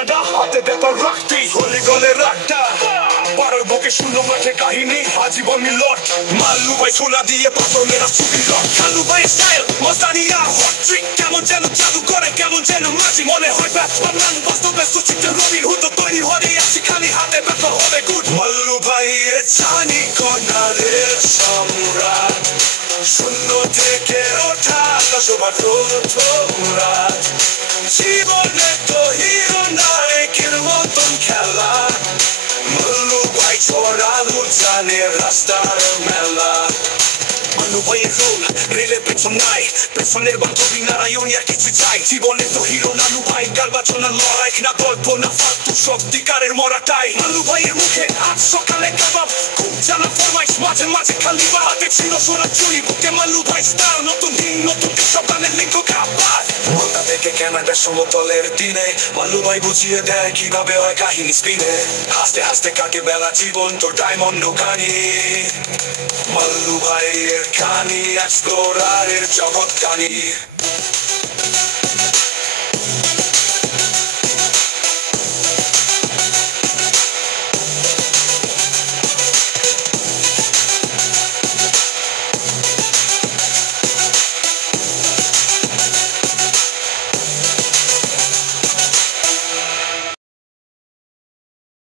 সোনাটা হাতে দে তোর রাখতি হলি গলে রাখটা পাড়ার বুকে শূন্য মাঠে কাহিনী আজীবন মিলট মাল্লু ভাই সোনা দিয়ে পাথর মেরা চুপি লট কালু ভাই স্টাইল মস্তানিয়া হট ট্রিক কেমন যেন জাদু করে কেমন যেন মাঝি মনে হয় ব্যাট পাবলান বাস্তবে সুচিত্র রবিন হুদ তৈরি হয়ে আসি খালি হাতে ব্যথা হবে গুড মাল্লু ভাইয়ের জানি কর্নারের সম্রাট শূন্য থেকে ওঠা সবার প্রথম রাত জীবনে তো হিরো নায়কের মতন খেলা মাল্লু ভাই ছড়ানো জানে রাস্তার মেলা মাল্লু ভাইয়ের রোল রেলে পেছন নাই পেছনের বান্ধবী নারায়ণী আর কিছু চাই জীবনে তো হিরো লালু ভাই গাল বাজনা লড়াই না গল্প না ফালতু সত্যিকারের মরাটাই মাল্লু ভাইয়ের মুখে আজ সকালে কাবাব খুব জানা ফরমাইশ মাঝে মাঝে খালি বা হাতে ছিল সোনা চুরি বুকে মাল্লু ভাই স্টার নতুন দিন নতুন সকালের লিঙ্ক খাবার মনটা থেকে ক্যামেরার সমতলের দিনে মাল্লু ভাই বুঝিয়ে দেয় কিভাবে হয় কাহিনী স্ক্রিনে হাসতে হাসতে কাটে বেলা জীবন তোর ডায়মন্ড কানি মাল্লু ভাইয়ের কানি এক্সপ্লোরারের জগৎ কানি